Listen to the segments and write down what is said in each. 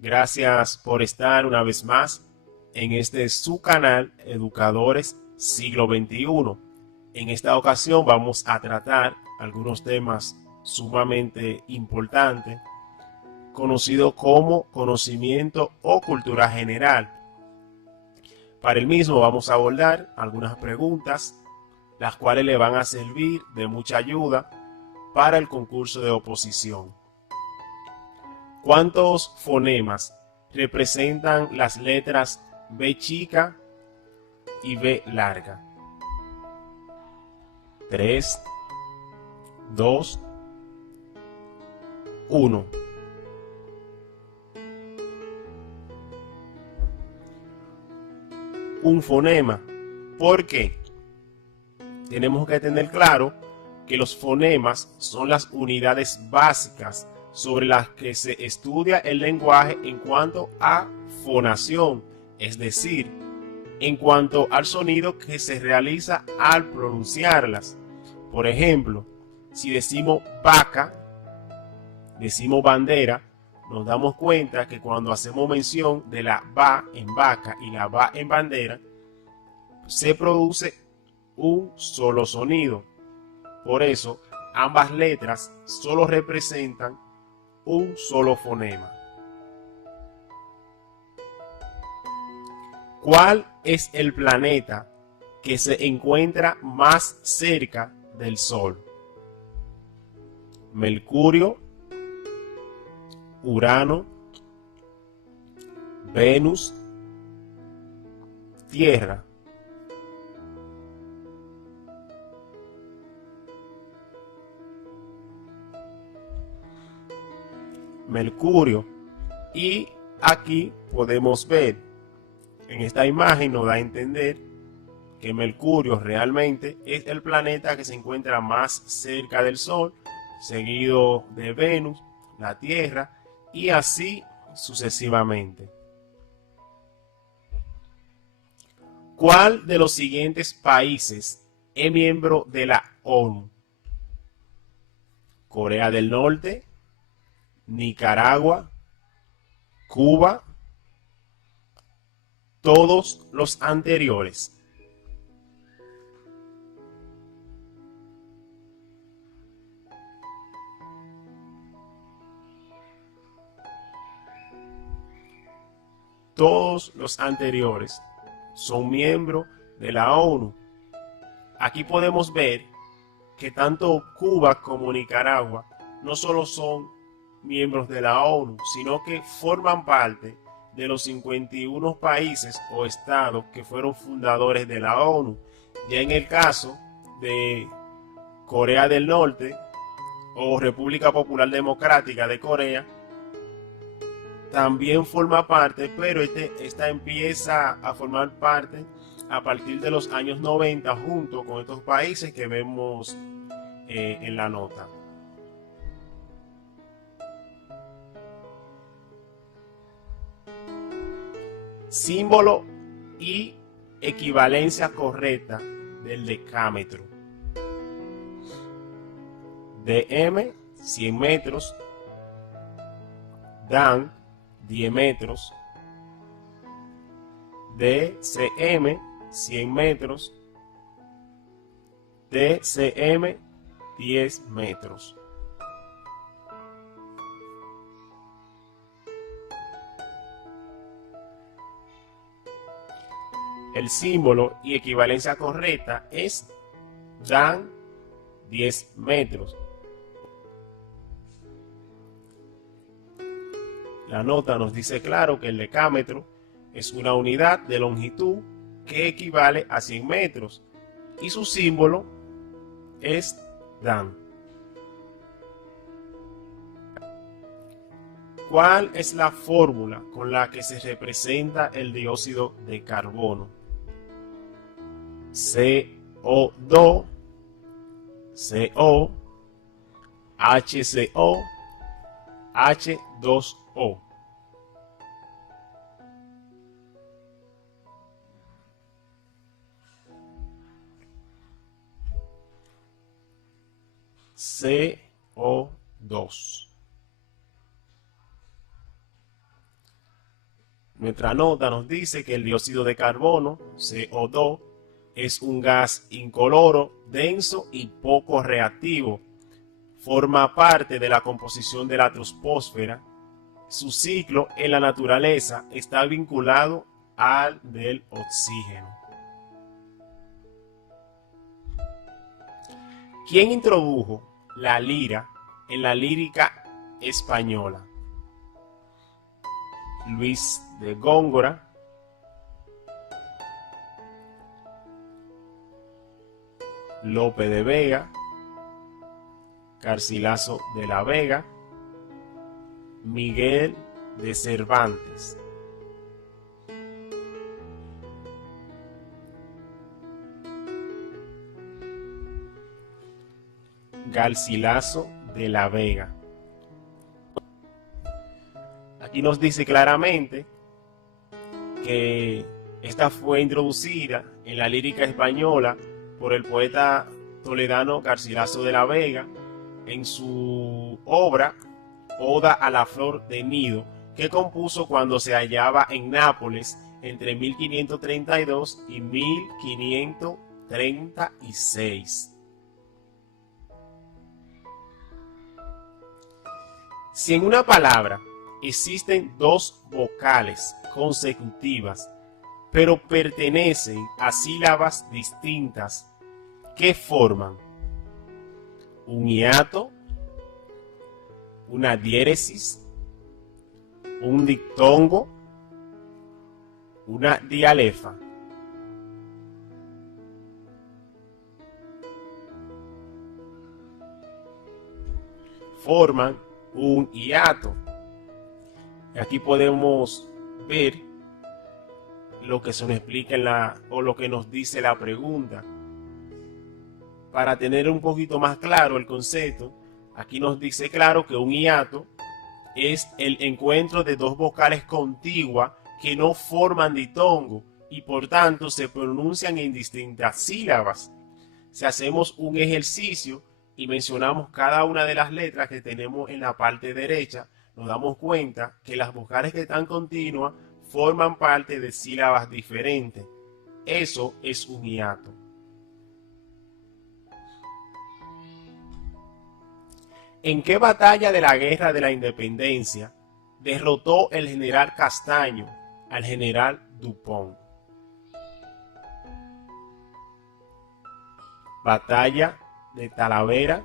Gracias por estar una vez más en este su canal Educadores Siglo XXI. En esta ocasión vamos a tratar algunos temas sumamente importantes, conocidos como conocimiento o cultura general. Para el mismo vamos a abordar algunas preguntas, las cuales le van a servir de mucha ayuda para el concurso de oposición. ¿Cuántos fonemas representan las letras B chica y B larga? 3, 2, 1. Un fonema. ¿Por qué? Tenemos que tener claro que los fonemas son las unidades básicas sobre las que se estudia el lenguaje en cuanto a fonación, es decir, en cuanto al sonido que se realiza al pronunciarlas. Por ejemplo, si decimos vaca, decimos bandera, nos damos cuenta que cuando hacemos mención de la va en vaca y la va en bandera, se produce un solo sonido. Por eso, ambas letras solo representan un solo fonema. ¿Cuál es el planeta que se encuentra más cerca del Sol? Mercurio, Urano, Venus, Tierra. Mercurio. Y aquí podemos ver, en esta imagen nos da a entender que Mercurio realmente es el planeta que se encuentra más cerca del Sol, seguido de Venus, la Tierra y así sucesivamente. ¿Cuál de los siguientes países es miembro de la ONU? Corea del Norte, Nicaragua, Cuba, todos los anteriores. Todos los anteriores son miembros de la ONU. Aquí podemos ver que tanto Cuba como Nicaragua no solo son miembros de la ONU, sino que forman parte de los 51 países o estados que fueron fundadores de la ONU. Ya en el caso de Corea del Norte o República Popular Democrática de Corea, también forma parte, pero esta empieza a formar parte a partir de los años 90 junto con estos países que vemos en la nota. Símbolo y equivalencia correcta del decámetro. DM, 100 metros. Dan, 10 metros. DCM, 100 metros. DCM, 10 metros. El símbolo y equivalencia correcta es dan 10 metros. La nota nos dice claro que el decámetro es una unidad de longitud que equivale a 100 metros y su símbolo es dan. ¿Cuál es la fórmula con la que se representa el dióxido de carbono? CO2, CO, HCO, H2O. CO2. Nuestra nota nos dice que el dióxido de carbono, CO2, es un gas incoloro, denso y poco reactivo. Forma parte de la composición de la troposfera. Su ciclo en la naturaleza está vinculado al del oxígeno. ¿Quién introdujo la lira en la lírica española? Luis de Góngora, Lope de Vega, Garcilaso de la Vega, Miguel de Cervantes. Garcilaso de la Vega. Aquí nos dice claramente que esta fue introducida en la lírica española por el poeta toledano Garcilaso de la Vega en su obra Oda a la Flor de Nido, que compuso cuando se hallaba en Nápoles entre 1532 y 1536. Si en una palabra existen dos vocales consecutivas, pero pertenecen a sílabas distintas, ¿qué forman? Un hiato, una diéresis, un diptongo, una dialefa. Forman un hiato. Aquí podemos ver lo que se nos explica o lo que nos dice la pregunta. Para tener un poquito más claro el concepto, aquí nos dice claro que un hiato es el encuentro de dos vocales contiguas que no forman diptongo y por tanto se pronuncian en distintas sílabas. Si hacemos un ejercicio y mencionamos cada una de las letras que tenemos en la parte derecha, nos damos cuenta que las vocales que están continuas forman parte de sílabas diferentes. Eso es un hiato. ¿En qué batalla de la Guerra de la Independencia derrotó el general Castaño al general Dupont? Batalla de Talavera,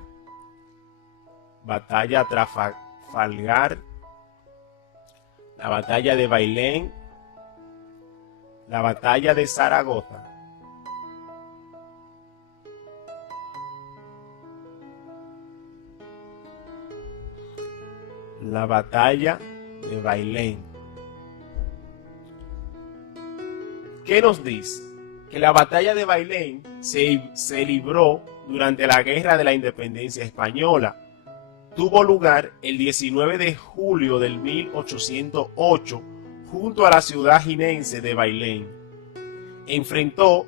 batalla Trafalgar, la batalla de Bailén, la batalla de Zaragoza. La batalla de Bailén. ¿Qué nos dice? Que la batalla de Bailén se libró durante la Guerra de la Independencia Española. Tuvo lugar el 19 de julio del 1808 junto a la ciudad jinense de Bailén. Enfrentó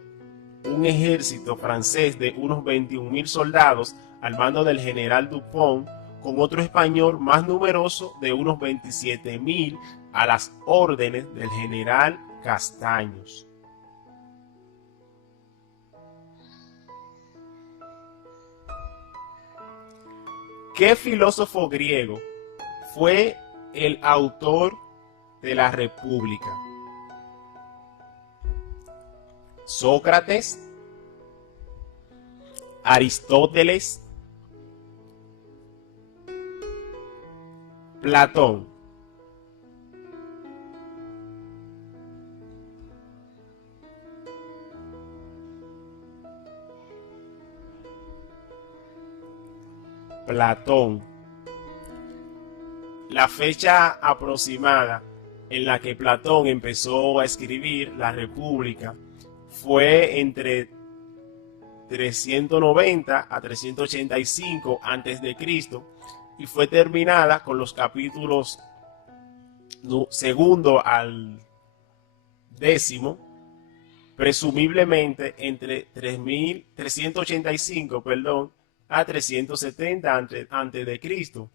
un ejército francés de unos 21.000 soldados al mando del general Dupont con otro español más numeroso de unos 27.000 a las órdenes del general Castaños. ¿Qué filósofo griego fue el autor de la República? Sócrates, Aristóteles, Platón. Platón. La fecha aproximada en la que Platón empezó a escribir la República fue entre 390 a 385 a.C. y fue terminada con los capítulos segundo al décimo, presumiblemente entre 385 a 370 a.C.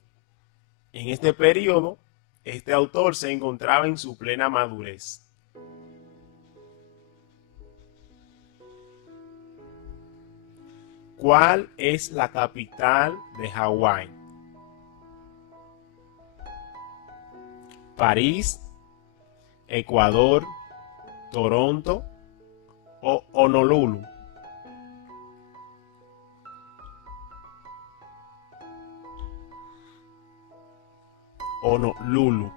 En este periodo este autor se encontraba en su plena madurez. ¿Cuál es la capital de Hawái? París, Ecuador, Toronto o Honolulu. Honolulu.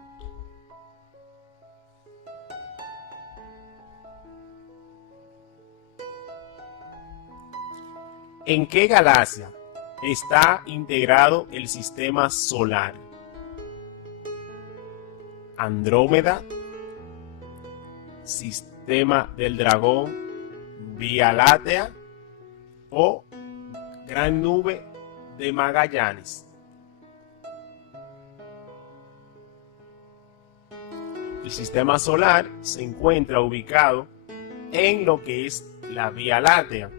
¿En qué galaxia está integrado el sistema solar? Andrómeda, Sistema del Dragón, Vía Láctea o Gran Nube de Magallanes. El sistema solar se encuentra ubicado en lo que es la Vía Láctea.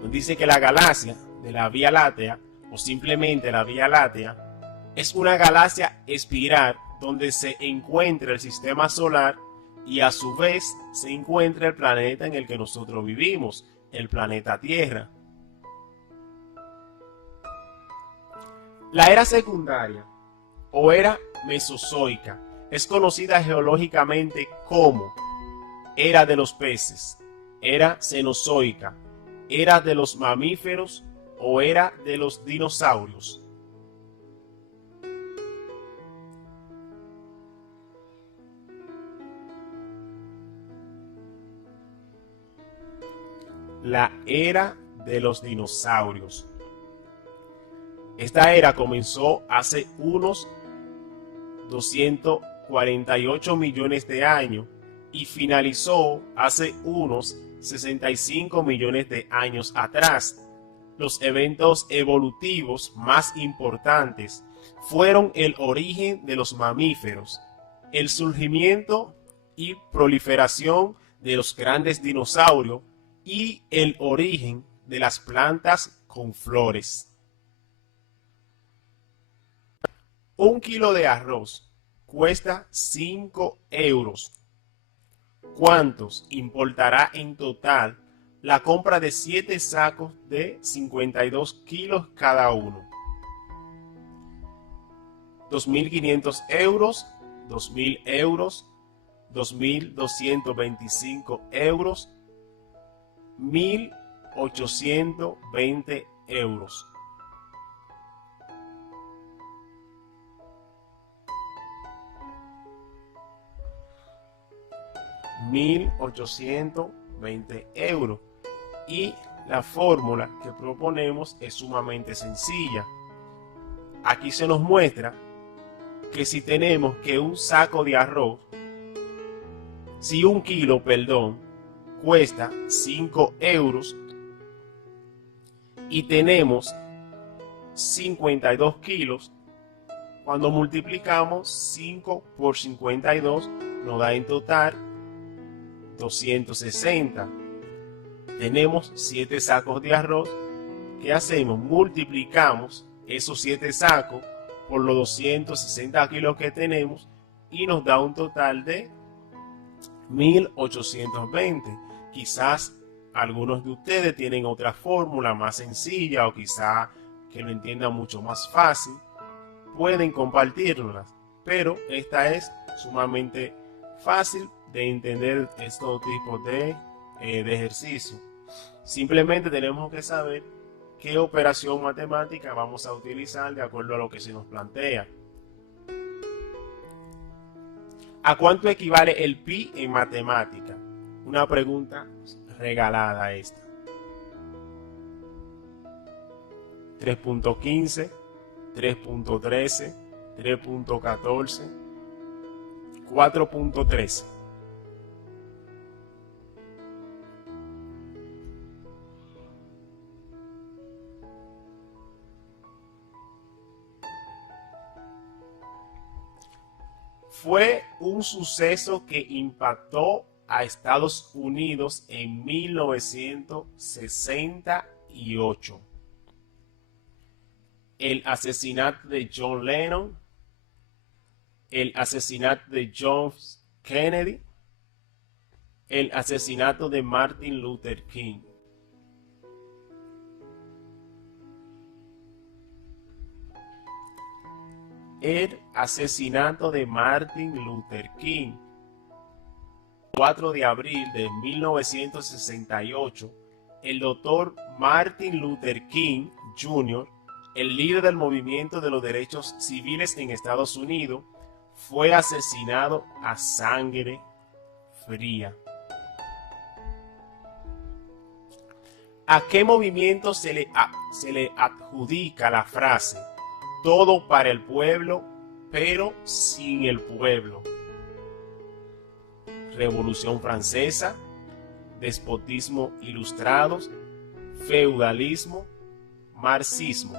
Nos dice que la galaxia de la Vía Láctea, o simplemente la Vía Láctea, es una galaxia espiral donde se encuentra el sistema solar y a su vez se encuentra el planeta en el que nosotros vivimos, el planeta Tierra. La era secundaria o era mesozoica es conocida geológicamente como era de los peces, era cenozoica, era de los mamíferos o era de los dinosaurios. La era de los dinosaurios. Esta era comenzó hace unos 248 millones de años y finalizó hace unos 65 millones de años atrás. Los eventos evolutivos más importantes fueron el origen de los mamíferos, el surgimiento y proliferación de los grandes dinosaurios y el origen de las plantas con flores. Un kilo de arroz cuesta 5 euros. ¿Cuántos importará en total la compra de 7 sacos de 52 kilos cada uno? 2.500 euros, 2.000 euros, 2.225 euros, 1.820 euros. €1.820 y la fórmula que proponemos es sumamente sencilla. Aquí se nos muestra que si tenemos que un saco de arroz, si un kilo, perdón, cuesta 5 euros y tenemos 52 kilos, cuando multiplicamos 5 por 52 nos da en total 260. Tenemos 7 sacos de arroz. ¿Qué hacemos? Multiplicamos esos 7 sacos por los 260 kilos que tenemos y nos da un total de 1.820. Quizás algunos de ustedes tienen otra fórmula más sencilla o quizás que lo entiendan mucho más fácil. Pueden compartirlas, pero esta es sumamente fácil de entender estos tipos de ejercicio. Simplemente tenemos que saber qué operación matemática vamos a utilizar de acuerdo a lo que se nos plantea. ¿A cuánto equivale el pi en matemática? Una pregunta regalada esta. 3.15, 3.13, 3.14, 4.13. Fue un suceso que impactó a Estados Unidos en 1968. El asesinato de John Lennon, el asesinato de John Kennedy, el asesinato de Martin Luther King. El asesinato de Martin Luther King. 4 de abril de 1968, el doctor Martin Luther King Jr., el líder del movimiento de los derechos civiles en Estados Unidos, fue asesinado a sangre fría. ¿A qué movimiento se le adjudica la frase "todo para el pueblo, pero sin el pueblo"? Revolución Francesa, despotismo ilustrados, feudalismo, marxismo.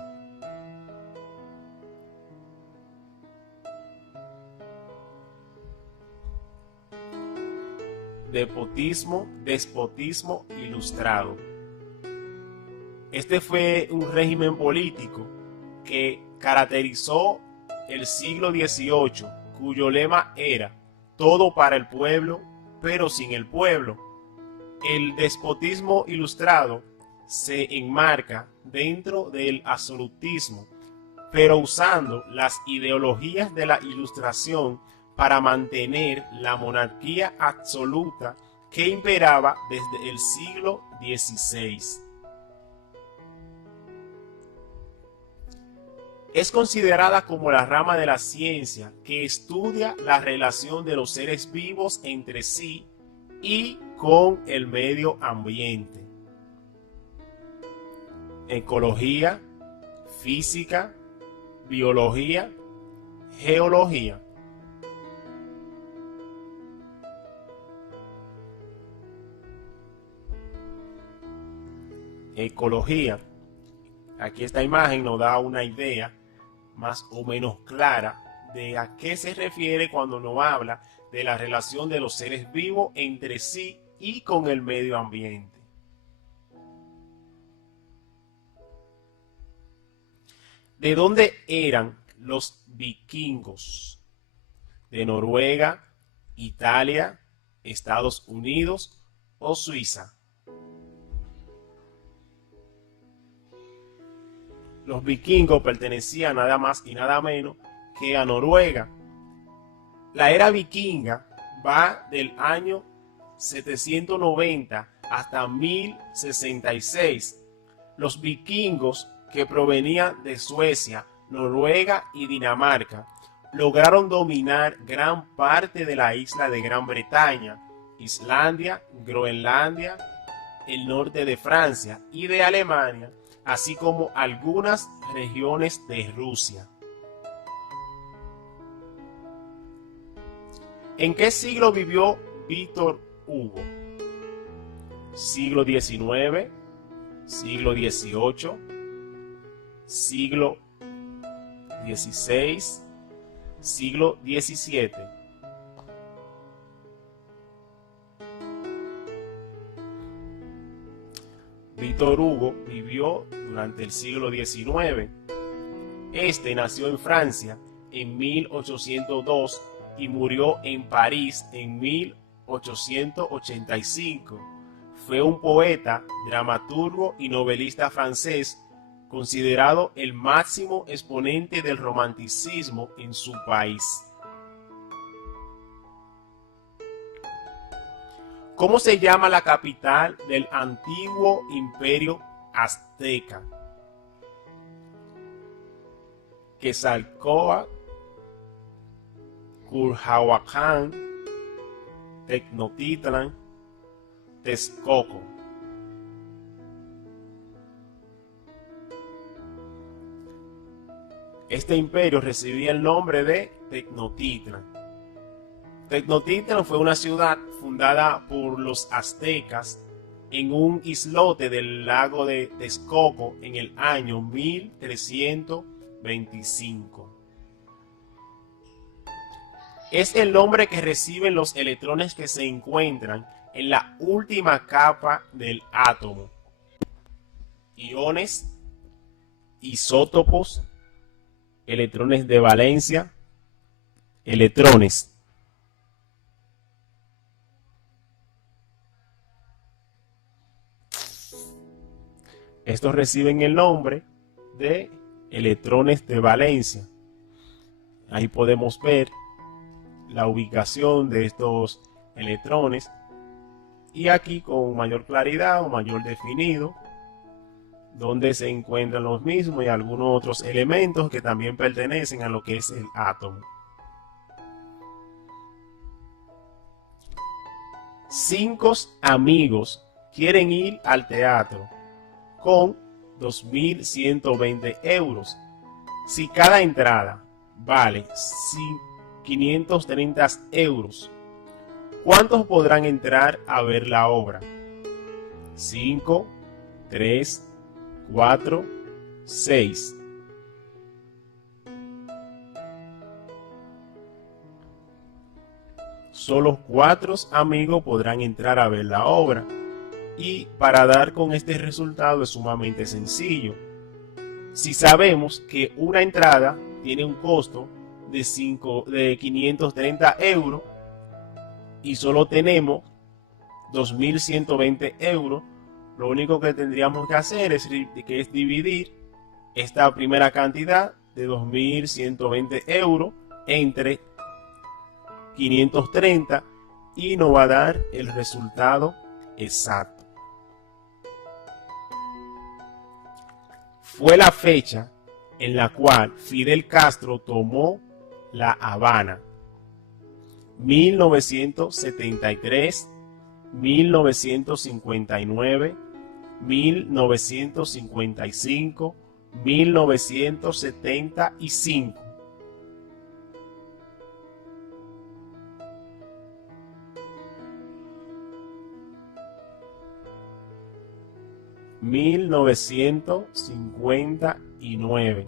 Despotismo ilustrado. Este fue un régimen político que caracterizó el siglo XVIII, cuyo lema era "todo para el pueblo, pero sin el pueblo". El despotismo ilustrado se enmarca dentro del absolutismo, pero usando las ideologías de la Ilustración para mantener la monarquía absoluta que imperaba desde el siglo XVI. Es considerada como la rama de la ciencia que estudia la relación de los seres vivos entre sí y con el medio ambiente. Ecología, física, biología, geología. Ecología. Aquí esta imagen nos da una idea más o menos clara de a qué se refiere cuando nos habla de la relación de los seres vivos entre sí y con el medio ambiente. ¿De dónde eran los vikingos? ¿De Noruega, Italia, Estados Unidos o Suiza? Los vikingos pertenecían nada más y nada menos que a Noruega. La era vikinga va del año 790 hasta 1066. Los vikingos, que provenían de Suecia, Noruega y Dinamarca, lograron dominar gran parte de la isla de Gran Bretaña, Islandia, Groenlandia, el norte de Francia y de Alemania, así como algunas regiones de Rusia. ¿En qué siglo vivió Víctor Hugo? ¿Siglo XIX? ¿Siglo XVIII? ¿Siglo XVI? ¿Siglo XVII? Víctor Hugo vivió durante el siglo XIX. Este nació en Francia en 1802 y murió en París en 1885. Fue un poeta, dramaturgo y novelista francés, considerado el máximo exponente del romanticismo en su país. ¿Cómo se llama la capital del antiguo imperio azteca? Quetzalcóatl, Culhuacán, Tenochtitlan, Texcoco. Este imperio recibía el nombre de Tenochtitlan. Tenochtitlan fue una ciudad fundada por los aztecas en un islote del lago de Texcoco en el año 1325. Es el nombre que reciben los electrones que se encuentran en la última capa del átomo. Iones, isótopos, electrones de valencia, electrones. Estos reciben el nombre de electrones de valencia. Ahí podemos ver la ubicación de estos electrones y aquí con mayor claridad o mayor definido donde se encuentran los mismos y algunos otros elementos que también pertenecen a lo que es el átomo. 5 amigos quieren ir al teatro con 2.120 euros. Si cada entrada vale 530 euros, ¿cuántos podrán entrar a ver la obra? 5, 3, 4, 6. Solo 4 amigos podrán entrar a ver la obra. Y para dar con este resultado es sumamente sencillo. Si sabemos que una entrada tiene un costo de 530 euros y solo tenemos 2.120 euros, lo único que tendríamos que hacer es dividir esta primera cantidad de 2.120 euros entre 530 y nos va a dar el resultado exacto. Fue la fecha en la cual Fidel Castro tomó La Habana: 1973, 1959, 1955, 1975. ...1959.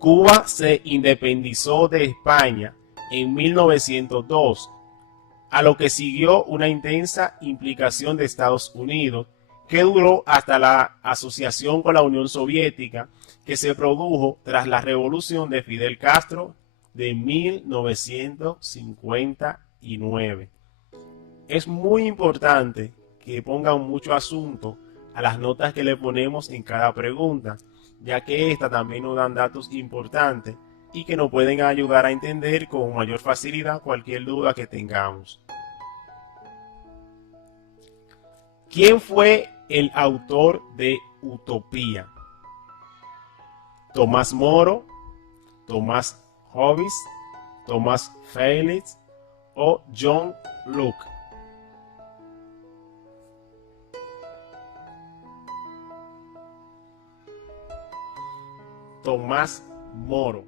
Cuba se independizó de España en 1902, a lo que siguió una intensa implicación de Estados Unidos, que duró hasta la asociación con la Unión Soviética, que se produjo tras la revolución de Fidel Castro de 1959. Es muy importante que pongan mucho asunto a las notas que le ponemos en cada pregunta, ya que esta también nos dan datos importantes y que nos pueden ayudar a entender con mayor facilidad cualquier duda que tengamos. ¿Quién fue el autor de Utopía? ¿Tomás Moro, Tomás Hobbes, Tomás Félix o John Locke? Tomás Moro.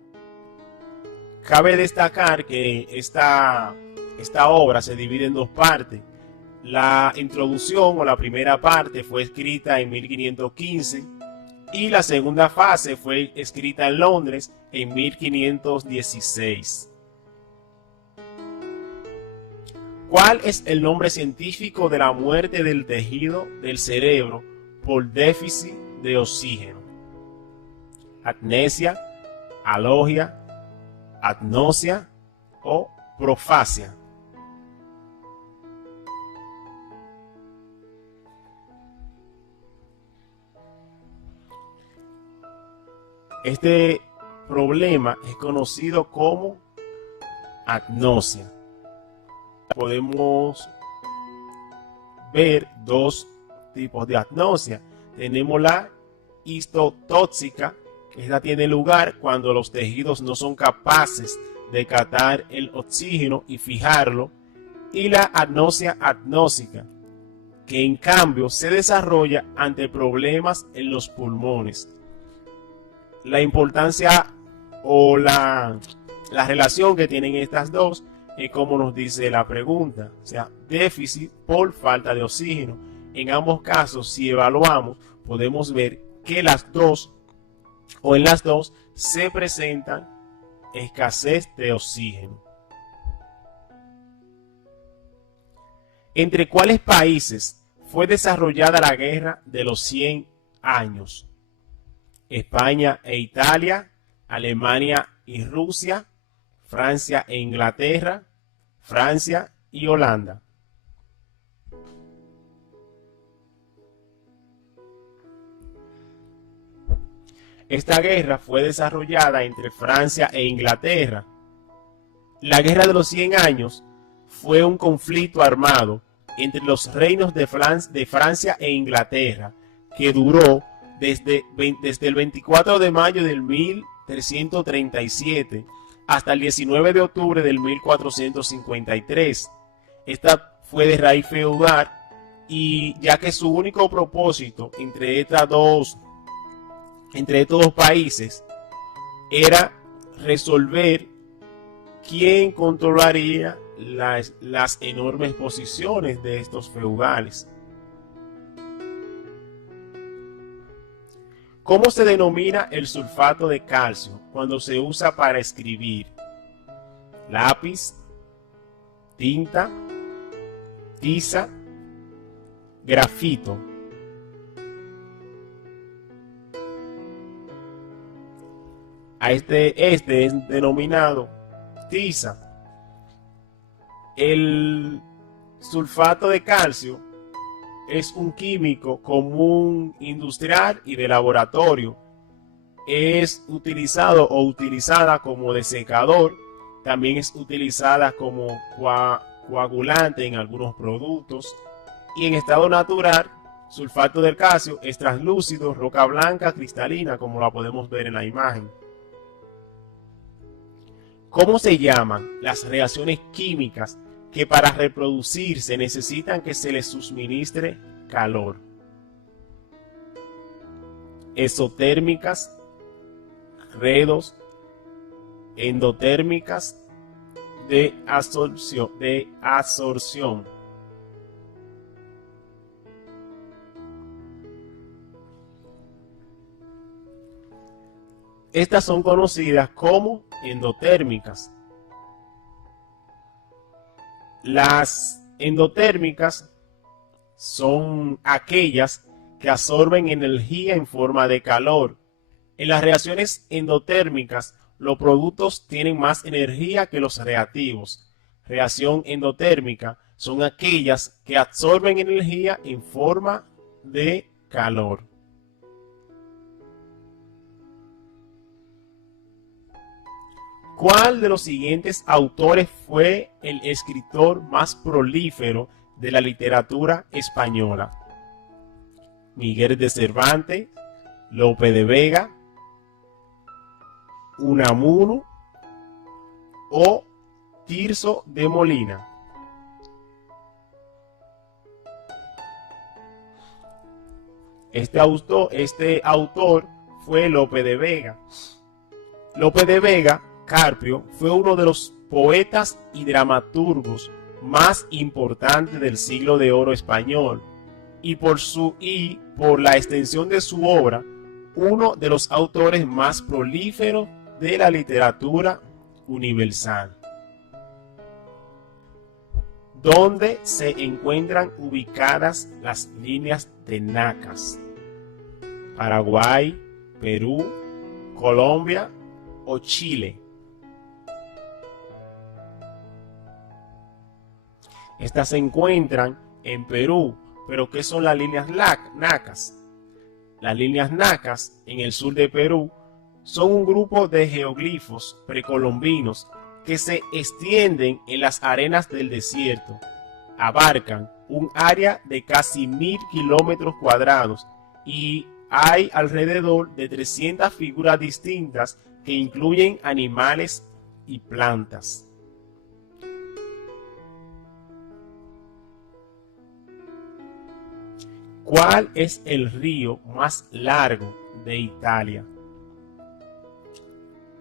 Cabe destacar que esta obra se divide en dos partes. La introducción o la primera parte fue escrita en 1515 y la segunda fase fue escrita en Londres en 1516. ¿Cuál es el nombre científico de la muerte del tejido del cerebro por déficit de oxígeno? Agnesia, alogia, agnosia o profasia. Este problema es conocido como agnosia. Podemos ver dos tipos de agnosia. Tenemos la histotóxica, que esta tiene lugar cuando los tejidos no son capaces de captar el oxígeno y fijarlo, y la agnosia agnósica, que en cambio se desarrolla ante problemas en los pulmones. La importancia o la relación que tienen estas dos es como nos dice la pregunta, o sea, déficit por falta de oxígeno. En ambos casos, si evaluamos, podemos ver que en las dos se presentan escasez de oxígeno. ¿Entre cuáles países fue desarrollada la Guerra de los 100 años? España e Italia, Alemania y Rusia, Francia e Inglaterra, Francia y Holanda. Esta guerra fue desarrollada entre Francia e Inglaterra. La Guerra de los 100 Años fue un conflicto armado entre los reinos de Francia e Inglaterra que duró desde el 24 de mayo del 1337 hasta el 19 de octubre del 1453. Esta fue de raíz feudal y ya que su único propósito entre estos dos países era resolver quién controlaría las enormes posiciones de estos feudales. ¿Cómo se denomina el sulfato de calcio cuando se usa para escribir? Lápiz, tinta, tiza, grafito. Este es denominado tiza. El sulfato de calcio es un químico común industrial y de laboratorio. Es utilizado o utilizada como desecador. También es utilizada como coagulante en algunos productos. Y en estado natural, sulfato de calcio es translúcido, roca blanca, cristalina, como la podemos ver en la imagen. ¿Cómo se llaman las reacciones químicas que para reproducirse necesitan que se les suministre calor? Exotérmicas, redos, endotérmicas, de absorción. Estas son conocidas como endotérmicas. Las endotérmicas son aquellas que absorben energía en forma de calor. En las reacciones endotérmicas, los productos tienen más energía que los reactivos. Reacción endotérmica son aquellas que absorben energía en forma de calor. ¿Cuál de los siguientes autores fue el escritor más prolífero de la literatura española? Miguel de Cervantes, Lope de Vega, Unamuno o Tirso de Molina. Este autor fue Lope de Vega. Lope de Vega Carpio fue uno de los poetas y dramaturgos más importantes del siglo de oro español y por la extensión de su obra, uno de los autores más prolíferos de la literatura universal. ¿Dónde se encuentran ubicadas las líneas de NACAS? Paraguay, Perú, Colombia o Chile. Estas se encuentran en Perú, pero ¿qué son las líneas NACAS? Las líneas NACAS en el sur de Perú son un grupo de geoglifos precolombinos que se extienden en las arenas del desierto. Abarcan un área de casi 1000 kilómetros cuadrados y hay alrededor de 300 figuras distintas que incluyen animales y plantas. ¿Cuál es el río más largo de Italia?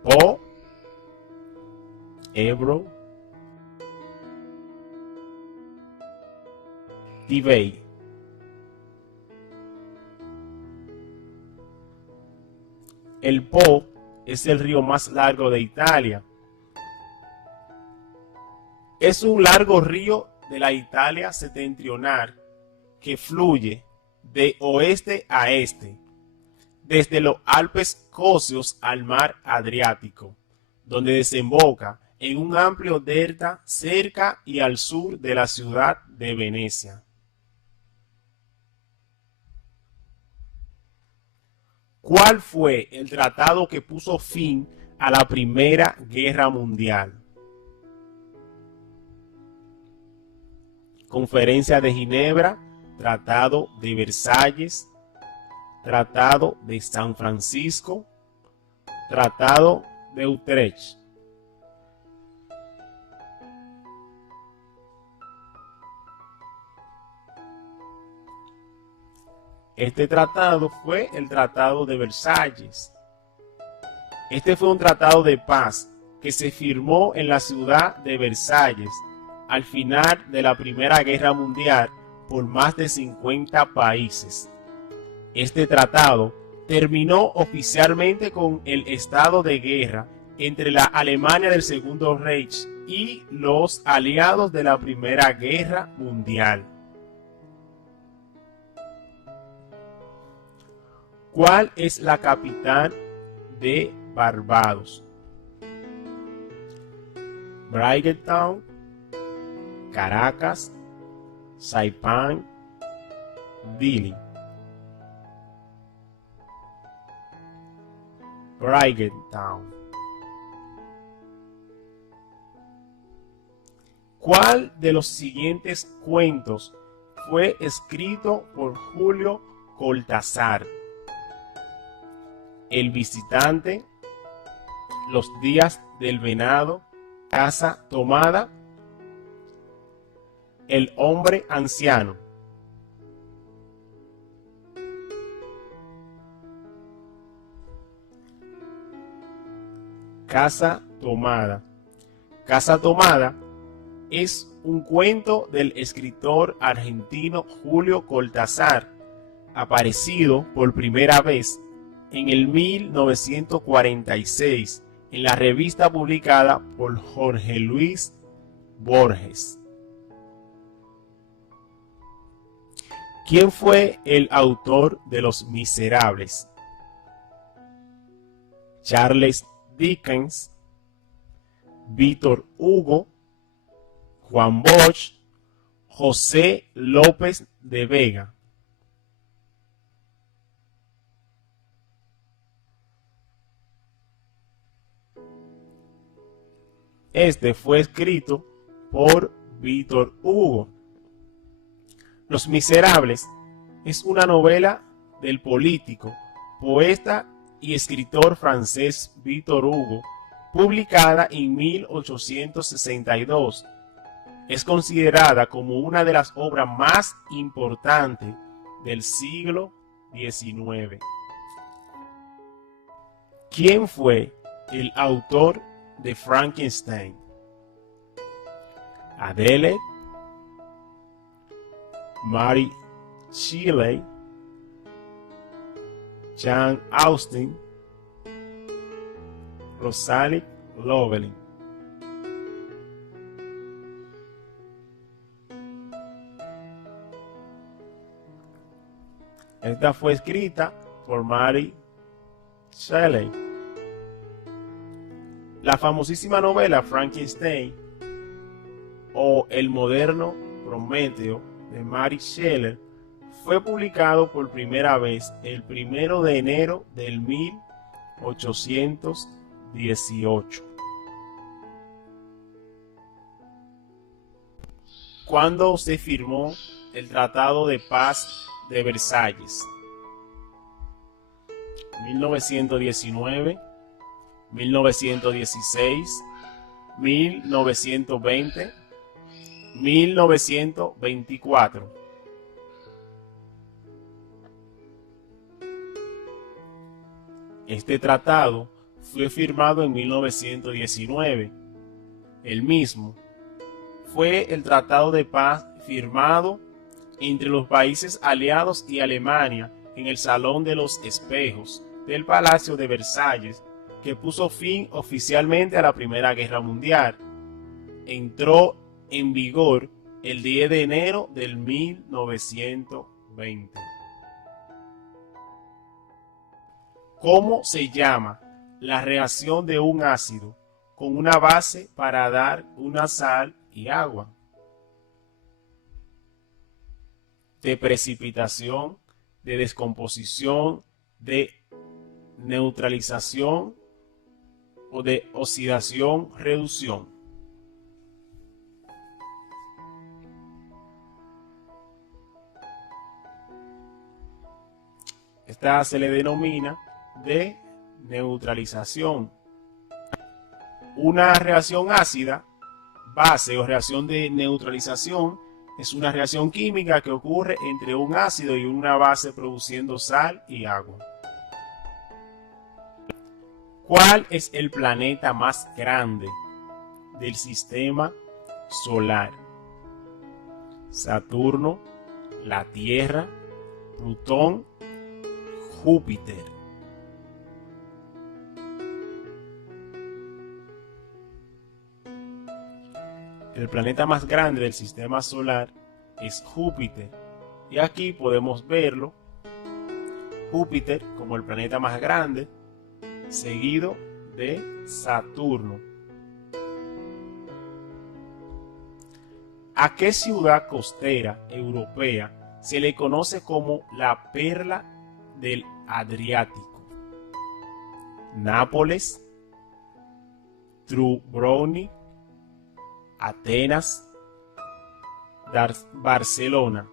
Po, Ebro, Tibey. El Po es el río más largo de Italia. Es un largo río de la Italia septentrional que fluye de oeste a este, desde los Alpes Cosios al mar Adriático, donde desemboca en un amplio delta cerca y al sur de la ciudad de Venecia. ¿Cuál fue el tratado que puso fin a la Primera Guerra Mundial? Conferencia de Ginebra, Tratado de Versalles, Tratado de San Francisco, Tratado de Utrecht. Este tratado fue el Tratado de Versalles. Este fue un tratado de paz que se firmó en la ciudad de Versalles al final de la Primera Guerra Mundial por más de 50 países. Este tratado terminó oficialmente con el estado de guerra entre la Alemania del Segundo Reich y los aliados de la Primera Guerra Mundial. ¿Cuál es la capital de Barbados? Brighton, Caracas, Saipán, Dili. Brighton. ¿Cuál de los siguientes cuentos fue escrito por Julio Cortázar? El visitante, Los días del venado, Casa tomada, El hombre anciano. Casa tomada. Casa tomada es un cuento del escritor argentino Julio Cortázar, aparecido por primera vez en el 1946 en la revista publicada por Jorge Luis Borges. ¿Quién fue el autor de Los Miserables? Charles Dickens, Víctor Hugo, Juan Bosch, José López de Vega. Este fue escrito por Víctor Hugo. Los Miserables es una novela del político, poeta y escritor francés Víctor Hugo, publicada en 1862. Es considerada como una de las obras más importantes del siglo XIX. ¿Quién fue el autor de Frankenstein? Adele, Mary Shelley, Jane Austen, Rosalie Llewellyn. Esta fue escrita por Mary Shelley. La famosísima novela Frankenstein o El moderno Prometeo de Mary Shelley fue publicado por primera vez el 1 de enero del 1818. ¿Cuándo se firmó el Tratado de Paz de Versalles? 1919, 1916, 1920, 1924. Este tratado fue firmado en 1919. El mismo fue el tratado de paz firmado entre los países aliados y Alemania en el Salón de los Espejos del Palacio de Versalles, que puso fin oficialmente a la Primera Guerra Mundial. Entró en vigor el 10 de enero del 1920. ¿Cómo se llama la reacción de un ácido con una base para dar una sal y agua. De precipitación, de descomposición, de neutralización o de oxidación, reducción. Esta se le denomina de neutralización. Una reacción ácida, base o reacción de neutralización es una reacción química que ocurre entre un ácido y una base produciendo sal y agua. ¿Cuál es el planeta más grande del sistema solar? Saturno, la Tierra, Plutón, Júpiter. El planeta más grande del sistema solar es Júpiter. Y aquí podemos verlo, Júpiter como el planeta más grande, seguido de Saturno. ¿A qué ciudad costera europea se le conoce como la perla del Adriático? Nápoles, Dubrovnik, Atenas, Barcelona.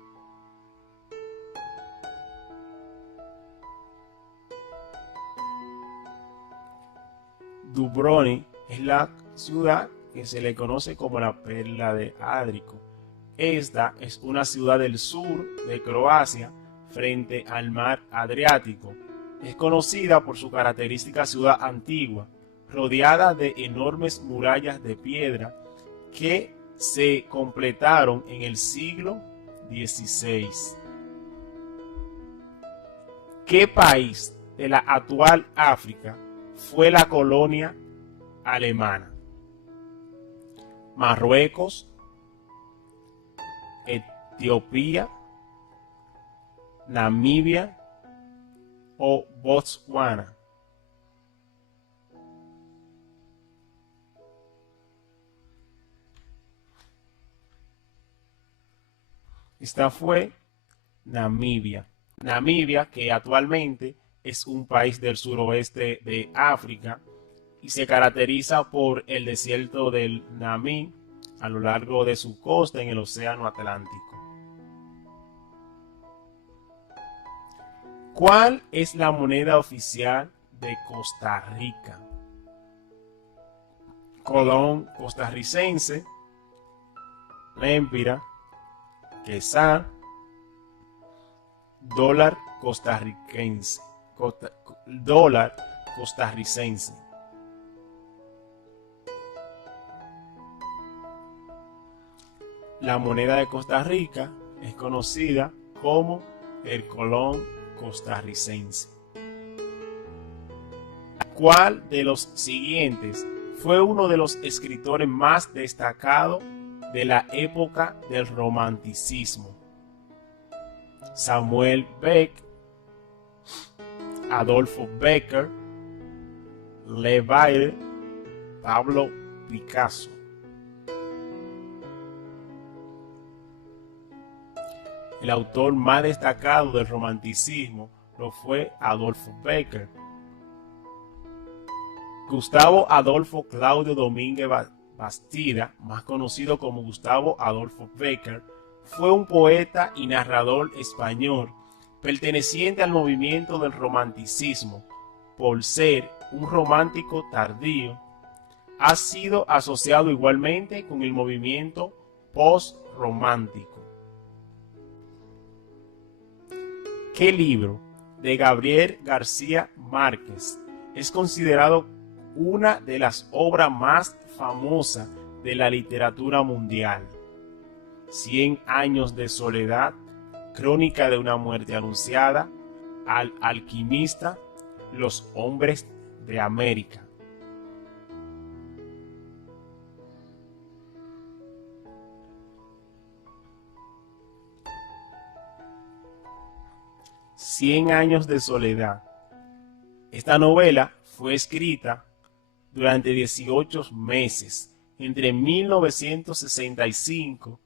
Dubrovnik es la ciudad que se le conoce como la perla de Adriático. Esta es una ciudad del sur de Croacia frente al mar Adriático. Es conocida por su característica ciudad antigua, rodeada de enormes murallas de piedra que se completaron en el siglo XVI. ¿Qué país de la actual África fue la colonia alemana? Marruecos, Etiopía, Namibia o Botswana. Esta fue Namibia. Namibia, que actualmente es un país del suroeste de África y se caracteriza por el desierto del Namib a lo largo de su costa en el Océano Atlántico. ¿Cuál es la moneda oficial de Costa Rica? Colón costarricense, lempira, quetzal, dólar costarricense, dólar costarricense. La moneda de Costa Rica es conocida como el colón costarricense. ¿Cuál de los siguientes fue uno de los escritores más destacados de la época del romanticismo? Samuel Beckett, Adolfo Bécquer, Le Bail, Pablo Picasso. El autor más destacado del romanticismo lo fue Adolfo Bécquer. Gustavo Adolfo Claudio Domínguez Bastida, más conocido como Gustavo Adolfo Bécquer, fue un poeta y narrador español perteneciente al movimiento del romanticismo. Por ser un romántico tardío, ha sido asociado igualmente con el movimiento postromántico. ¿Qué libro de Gabriel García Márquez es considerado una de las obras más famosas de la literatura mundial? 100 años de soledad, Crónica de una muerte anunciada, Al alquimista, Los hombres de América. Cien años de soledad. Esta novela fue escrita durante 18 meses, entre 1965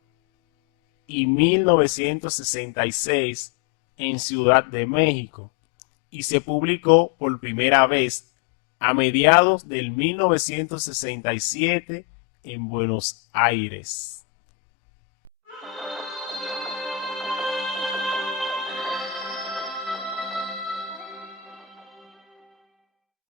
y 1966 en Ciudad de México, y se publicó por primera vez a mediados del 1967 en Buenos Aires.